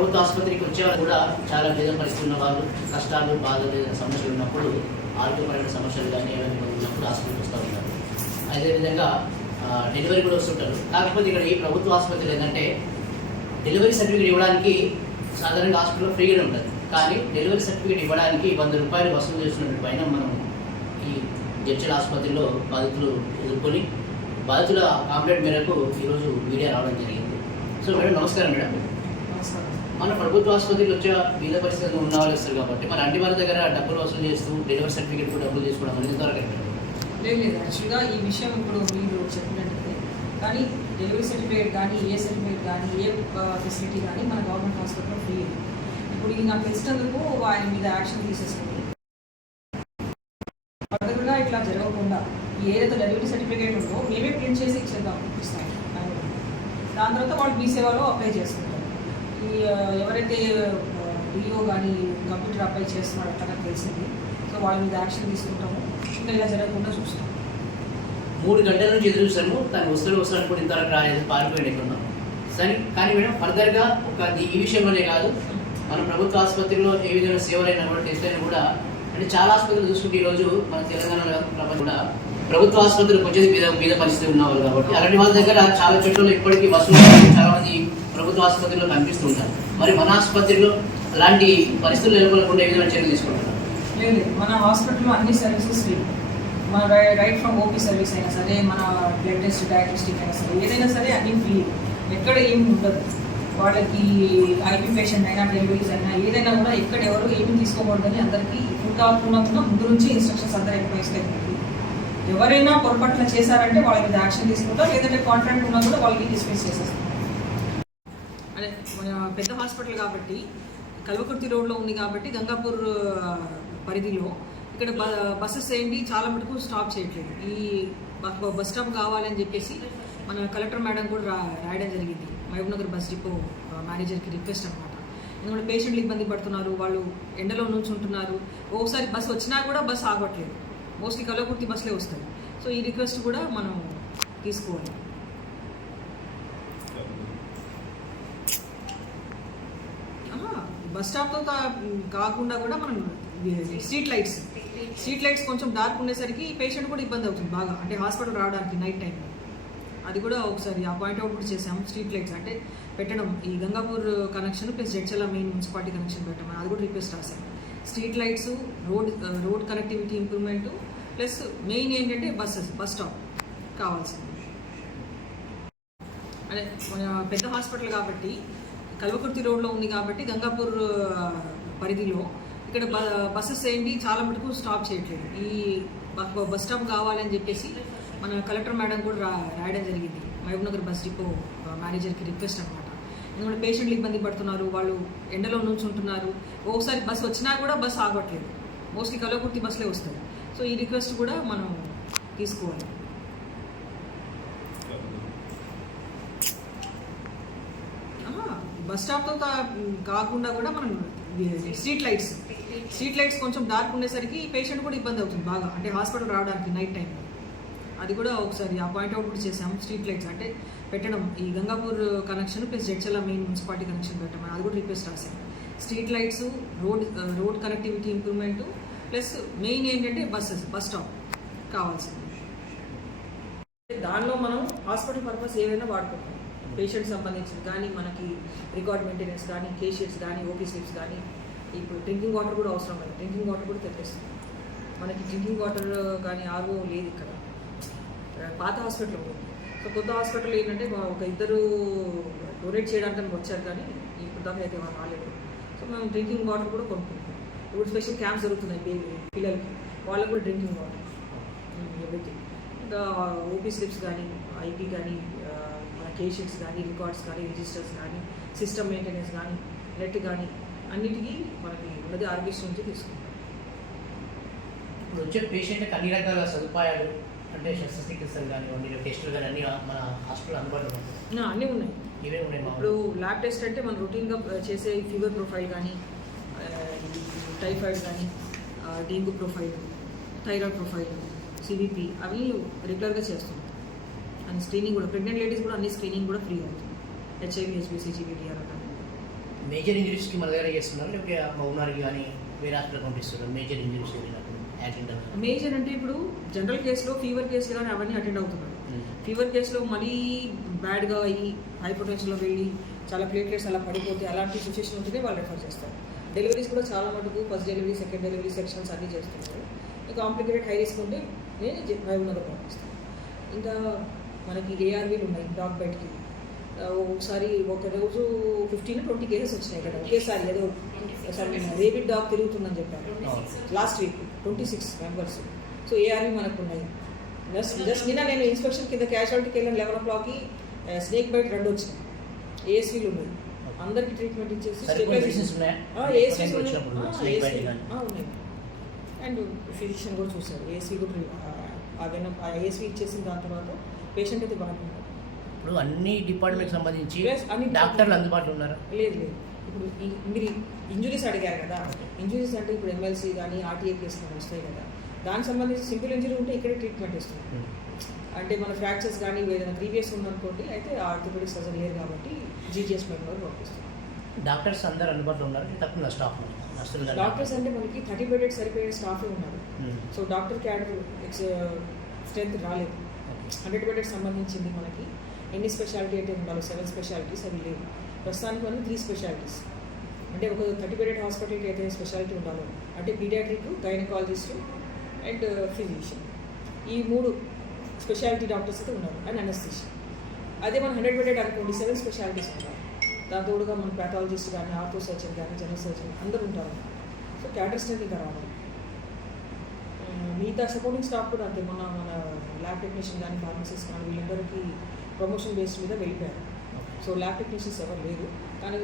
ప్రభుత్వ ఆసుపత్రికి వచ్చే కూడా చాలా పేద పరిస్థితి ఉన్న వాళ్ళు కష్టాలు బాధలు సమస్యలు ఉన్నప్పుడు ఆరోగ్యపరమైన సమస్యలు కానీ ఏమైనా ఉన్నప్పుడు ఆసుపత్రికి వస్తూ ఉంటారు. అదేవిధంగా డెలివరీ కూడా వస్తుంటారు. కాకపోతే ఇక్కడ ఈ ప్రభుత్వ ఆసుపత్రులు ఏంటంటే డెలివరీ సర్టిఫికేట్ ఇవ్వడానికి సాధారణంగా హాస్పిటల్లో ఫ్రీగా ఉంటుంది. కానీ డెలివరీ సర్టిఫికేట్ ఇవ్వడానికి వంద రూపాయలు వసూలు చేస్తున్నట్టు పైన మనం ఈ జడ్చల్ ఆసుపత్రిలో బాధితులు ఎదుర్కొని బాధితుల కాంప్లైంట్ మేరకు ఈరోజు మీడియా రావడం జరిగింది. సో మేడం నమస్కారం మేడం. మన ప్రభుత్వ ఆసుపత్రికి వచ్చే బీద పరిస్థితులు ఉన్న వాళ్ళు వస్తారు కాబట్టి మన అంటి వాళ్ళ దగ్గర డబ్బులు వసూలు చేస్తూ డెలివరీ సర్టిఫికేట్ కూడా డబ్బులు తీసుకోవడం అనేది ఎంతవరకు లేదు లేదు. యాక్చువల్గా ఈ విషయం ఇప్పుడు మీరు చెప్పినట్టే కానీ డెలివరీ సర్టిఫికేట్ కానీ ఏ సర్టిఫికేట్ కానీ ఏ ఫెసిలిటీ కానీ మన గవర్నమెంట్ హాస్పిటల్లో ఫ్రీ ఇప్పుడు ఇది నాకు తెలిసినందుకు ఆయన మీద యాక్షన్ తీసేసుకుంది ఫర్దర్గా ఇట్లా జరగకుండా ఈ ఏదైతే డెలివరీ సర్టిఫికేట్ ఉందో మేమే ప్రింట్ చేసి ఇచ్చేద్దాం ఇస్తాం దాని తర్వాత వాళ్ళు మీ సేవలో అప్లై చేసుకుంటారు. ఎవరైతే డిఓ కానీ కంప్యూటర్ అప్లై చేస్తున్నారో అట్లా తెలిసింది. సో వాళ్ళ మీద యాక్షన్ తీసుకుంటాము. ఇంకా ఇలా జరగకుండా చూస్తాం. మూడు గంటల నుంచి ఎదురు చూసాము. తను వస్తువులు వస్తాడు కూడా ఇంతవరకు రాలేదు పారిపోయాడు సరే కానీ మేడం ఫర్దర్గా ఒక ఈ విషయంలోనే కాదు. మన ప్రభుత్వ ఆసుపత్రిలో ఏ విధమైన సేవలైనా కూడా టెస్ట్ అయినా కూడా అంటే చాలా ఆసుపత్రులు చూసుకుంటే ఈ రోజు మన తెలంగాణలో కూడా ప్రభుత్వ ఆసుపత్రులు కొంచెం మీద మీద పరిస్థితి ఉన్నవాళ్ళు కాబట్టి అలాంటి వాళ్ళ దగ్గర చాలా చోట్ల ఇప్పటికీ వసూలు చాలా మంది ప్రభుత్వ ఆసుపత్రిలో కనిపిస్తుంటారు. మరి మన ఆసుపత్రిలో అలాంటి పరిస్థితులు నెలకొనకుండా ఏ విధమైన చర్యలు తీసుకుంటారు? లేదు మన హాస్పిటల్లో అన్ని సర్వీసెస్ ఫ్రీ. మన రై- రైట్ ఫ్రమ్ ఓపీ సర్వీస్ అయినా సరే మన బ్లడ్ టెస్ట్ డయాగ్నోస్టిక్ అయినా సరే ఏదైనా సరే అన్ని ఫ్రీ. ఎక్కడ ఏమి ఉండదు. వాళ్ళకి ఐపీ పేషెంట్ అయినా డెలివరీస్ అయినా ఏదైనా కూడా ఎక్కడ ఎవరు ఏమి తీసుకోకూడదని అందరికీ ఇంకా పూర్ణంగా ముందు నుంచి ఇన్స్ట్రక్షన్స్ అందరూ ఎంప్లాయీస్కి ఎవరైనా పొరపాట్లు చేశారంటే వాళ్ళ మీద యాక్షన్ తీసుకుంటారు. లేదంటే కాంట్రాక్ట్ ఉన్నా కూడా వాళ్ళకి డిస్మిస్ చేసేస్తారు. అదే మన పెద్ద హాస్పిటల్ కాబట్టి కల్వకుర్తి రోడ్లో ఉంది కాబట్టి గంగాపూర్ పరిధిలో ఇక్కడ బ బస్సెస్ ఏంటి చాలా మటుకు స్టాప్ చేయట్లేదు. ఈ బస్ స్టాప్ కావాలని చెప్పేసి మన కలెక్టర్ మేడం కూడా రా రాయడం జరిగింది. మహబూబ్ నగర్ బస్ డిపో మేనేజర్కి రిక్వెస్ట్ అనమాట ఎందుకంటే పేషెంట్లు ఇబ్బంది పడుతున్నారు వాళ్ళు ఎండలో నుంచుంటున్నారు ఒకసారి బస్ వచ్చినా కూడా బస్ ఆగట్లేదు. మోస్ట్లీ కల్వకుర్తి బస్సులే వస్తాయి. సో ఈ రిక్వెస్ట్ కూడా మనం తీసుకోవాలి. బస్ స్టాప్తో కా- కాకుండా కూడా మనం స్ట్రీట్ లైట్స్ స్ట్రీట్ లైట్స్ కొంచెం డార్క్ ఉండేసరికి పేషెంట్ కూడా ఇబ్బంది అవుతుంది బాగా. అంటే హాస్పిటల్ రావడానికి నైట్ టైం అది కూడా ఒకసారి ఆ పాయింట్ అవుట్ కూడా చేసాము స్ట్రీట్ లైట్స్ అంటే పెట్టడం ఈ Gangapur connection plus Jadcherla main municipality connection పెట్టడం అది కూడా request రాశాం street lights road road connectivity improvement plus main ఏంటంటే బస్సెస్ బస్ స్టాప్ కావాల్సింది. అదే పెద్ద హాస్పిటల్ కాబట్టి కల్వకుర్తి రోడ్లో ఉంది కాబట్టి గంగాపూర్ పరిధిలో. ఇక్కడ బ బస్సెస్ ఏంటి? చాలా మటుకు స్టాప్ చేయట్లేదు. ఈ బస్ స్టాప్ కావాలని చెప్పేసి మన కలెక్టర్ మేడం కూడా రా రాయడం జరిగింది. మహబూబ్ నగర్ బస్ డిపో మేనేజర్కి రిక్వెస్ట్ అనమాట ఎందుకంటే పేషెంట్లు ఇబ్బంది పడుతున్నారు వాళ్ళు ఎండలో నుంచుంటున్నారు. ఒకసారి బస్ వచ్చినా కూడా బస్ ఆగట్లేదు. మోస్ట్లీ కల్వకుర్తి బస్సులే వస్తుంది సో ఈ రిక్వెస్ట్ కూడా మనం తీసుకోవాలి. బస్ స్టాప్తో కా- కాకుండా కూడా మనం స్ట్రీట్ లైట్స్. స్ట్రీట్ లైట్స్ కొంచెం డార్క్ ఉండేసరికి పేషెంట్ కూడా ఇబ్బంది అవుతుంది బాగా. అంటే హాస్పిటల్ రావడానికి నైట్ టైం అది కూడా ఒకసారి ఆ పాయింట్ అవుట్ కూడా చేసాం స్ట్రీట్ లైట్స్. అంటే పెట్టడం ఈ Gangapur connection plus Jadcherla main municipality connection పెట్టడం అది కూడా రిక్వెస్ట్ రాసాం street lights road road connectivity improvement plus main ఏంటంటే బస్సెస్ బస్ స్టాప్ కావాల్సింది. దానిలో మనం హాస్పిటల్ పర్పస్ ఏవైనా వాడుకుంటాం. పేషెంట్ సంబంధించింది కానీ మనకి రికార్డ్ మెయింటెనెన్స్ కానీ కేషియర్స్ కానీ ఓపీ స్లిప్స్ కానీ ఇప్పుడు డ్రింకింగ్ వాటర్ కూడా అవసరం లేదు. డ్రింకింగ్ వాటర్ కూడా తెప్పిస్తుంది మనకి డ్రింకింగ్ వాటర్ కానీ ఆర్ఓ లేదు ఇక్కడ. పాత హాస్పిటల్ ఉంది. సో కొత్త హాస్పిటల్ ఏంటంటే ఒక ఇద్దరు డొనేట్ చేయడానికి వచ్చారు కానీ ఇప్పుడు దాకా అయితే వాళ్ళు రాలేదు. సో మేము డ్రింకింగ్ వాటర్ కూడా కొనుక్కుంటాం ఇప్పుడు స్పెషల్ క్యాంప్స్ జరుగుతున్నాయి బేబీ పిల్లలకి. వాళ్ళకు కూడా డ్రింకింగ్ వాటర్ ఎవ్రీథింగ్ ఇంకా ఓపీ స్లిప్స్ కానీ ఐపీ కానీ కేషిట్స్ కానీ రికార్డ్స్ కానీ రిజిస్టర్స్ కానీ సిస్టమ్ మెయింటెనెన్స్ కానీ నెట్ కానీ అన్నిటికీ మనకి ఉన్నది ఆర్బీసీ నుంచి తీసుకుంటాం. ఇప్పుడు వచ్చే పేషెంట్కి అన్ని రకాల సదుపాయాలు అంటే శస్త్రచికిత్సలు కానివ్వండి టెస్టులు కానీ అన్ని మన హాస్పిటల్ అందుబాటులో అన్నీ ఉన్నాయి. ఇవే ఉన్నాయి ఇప్పుడు ల్యాబ్ టెస్ట్ అంటే మనం రొటీన్గా చేసే ఫీవర్ ప్రొఫైల్ కానీ టైఫాయిడ్ కానీ dengue profile thyroid profile CBP అవి రెగ్యులర్గా చేస్తున్నాం అండ్ స్క్రీనింగ్ కూడా ప్రెగ్నెంట్ లేడీస్ కూడా అన్ని స్క్రీనింగ్ కూడా ఫ్రీ అవుతుంది. హెచ్ఐవి హెచ్బిసి జీబీటీఆర్ కానీ మేజర్ ఇంజరీస్కి మన దగ్గర చేస్తున్నారు? లేకపోతే మౌనార్కి కానీ వేరే హాస్పిటల్ పంపిస్తున్నారు మేజర్ ఇంజరీస్. మేజర్ అంటే ఇప్పుడు జనరల్ కేసులో ఫీవర్ కేసులు కానీ అవన్నీ అటెండ్ అవుతున్నారు ఫీవర్ కేసులో మరీ బ్యాడ్గా అయ్యి హైపోటెన్షన్లో వెళ్ళి చాలా ప్లేట్లెట్స్ అలా పడిపోతే అలాంటి సిచ్యువేషన్ ఉంటేనే వాళ్ళు రెఫర్ చేస్తారు. డెలివరీస్ కూడా చాలా మటుకు first delivery second delivery sections అన్నీ చేస్తున్నారు కాంప్లికేటెడ్ హై రిస్క్ ఉంటే నేను మహబూబ్నగర్ పంపిస్తాను. ఇంకా మనకి ఏఆర్వీలు ఉన్నాయి డాగ్ బైట్కి. ఒకసారి ఒక రోజు ఫిఫ్టీన్ ట్వంటీ కేసెస్ వచ్చినాయి కదా ఒకేసారి ఏదో రేబిడ్ డాగ్ తిరుగుతుందని చెప్పారు. Last week twenty six members so ARV మనకు ఉన్నాయి జస్ట్ జస్ట్ నిన్న నేను ఇన్స్పెక్షన్ కింద క్యాజువాలిటీకి వెళ్ళిన లెవెన్ ఓ క్లాక్కి స్నేక్ బైట్ రెండు వచ్చినాయి. ఏఎస్వీలు ఉన్నాయి. అందరికి ట్రీట్మెంట్ ఇచ్చేసి ఉన్నాయా? ఏఎస్వీస్ అండ్ ఫిజిషియన్ కూడా చూశారు. ఏఎస్వీ కూడా ఏఎస్వీ ఇచ్చేసిన దాని తర్వాత పేషెంట్ అయితే బాగా ఉన్నారు. ఇప్పుడు అన్ని డిపార్ట్మెంట్ సంబంధించి అన్ని డాక్టర్లు అందుబాటులో ఉన్నారు? లేదు లేదు. ఇప్పుడు మీరు ఇంజురీస్ అడిగారు కదా ఇంజురీస్ అంటే ఇప్పుడు ఎమ్మెల్సీ కానీ ఆర్టీఏ కేసు కానీ వస్తాయి కదా. దానికి సంబంధించి సింపుల్ ఇంజరీ ఉంటే ఇక్కడే ట్రీట్మెంట్ ఇస్తుంది అంటే మన ఫ్రాక్చర్స్ కానీ ఏదైనా ప్రీవియస్ ఉందనుకోండి అయితే ఆర్థోపెడిక్స్ అసలు లేరు కాబట్టి జీజీఎస్ మెంబర్ పంపిస్తాం డాక్టర్స్ అందరు అందుబాటులో ఉన్నారు? తక్కువ స్టాఫ్. డాక్టర్స్ అంటే మనకి థర్టీ బెడెడ్ సరిపోయే స్టాఫే ఉన్నారు. Um. So doctor cadre strength రాలేదు. హండ్రెడ్ బెడెడ్ సంబంధించింది మనకి. ఎన్ని స్పెషాలిటీ అయితే ఉండాలో సెవెన్ స్పెషాలిటీస్ అవి లేవు. ప్రస్తుతానికి మనం త్రీ స్పెషాలిటీస్. అంటే ఒక థర్టీ బెడెడ్ హాస్పిటల్కి అయితే స్పెషాలిటీ ఉండాలి. అంటే paediatric gynaecologist and uh, physician. ఈ మూడు స్పెషాలిటీ డాక్టర్స్ అయితే ఉన్నారు. అండ్ అనస్థిషియన్ అదే మనం హండ్రెడ్ బెడెడ్ అనుకోండి సెవెన్ స్పెషాలిటీస్ ఉంటారు దాని తోడుగా మన ప్యాథాలజిస్ట్ కానీ ఆర్థో సర్జన్ కానీ జనరల్ సర్జన్ అందరూ ఉంటారు. సో క్యాటర్ స్ట్రెంత్ ఇంకా రావాలి మిగతా సపోర్టింగ్ స్టాఫ్ కూడా అంతే. మన మన ల్యాబ్ టెక్నీషియన్ కానీ ఫార్మసిస్ట్ కానీ వీళ్ళందరికీ ప్రమోషన్ బేస్ మీద వెళ్ళిపోయారు. సో ల్యాబ్ టెక్నీషియన్స్ ఎవరు లేరు. కానీ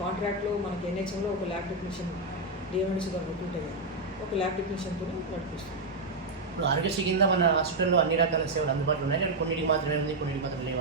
కాంట్రాక్ట్లో మనకి ఎన్హెచ్ఎంలో ఒక ల్యాబ్ టెక్నీషియన్ డిఎంఎన్సీ గారు అయ్యారు. ఒక ల్యాబ్ టెక్నీషియన్తో నడిపిస్తాం ఇప్పుడు ఆరోగ్యశ్రీ కింద మన హాస్పిటల్లో అన్ని రకాల సేవలు అందుబాటులో ఉన్నాయి. కొన్నిటికి మాత్రమే ఉంది కొన్నిటికి మాత్రం లేవు?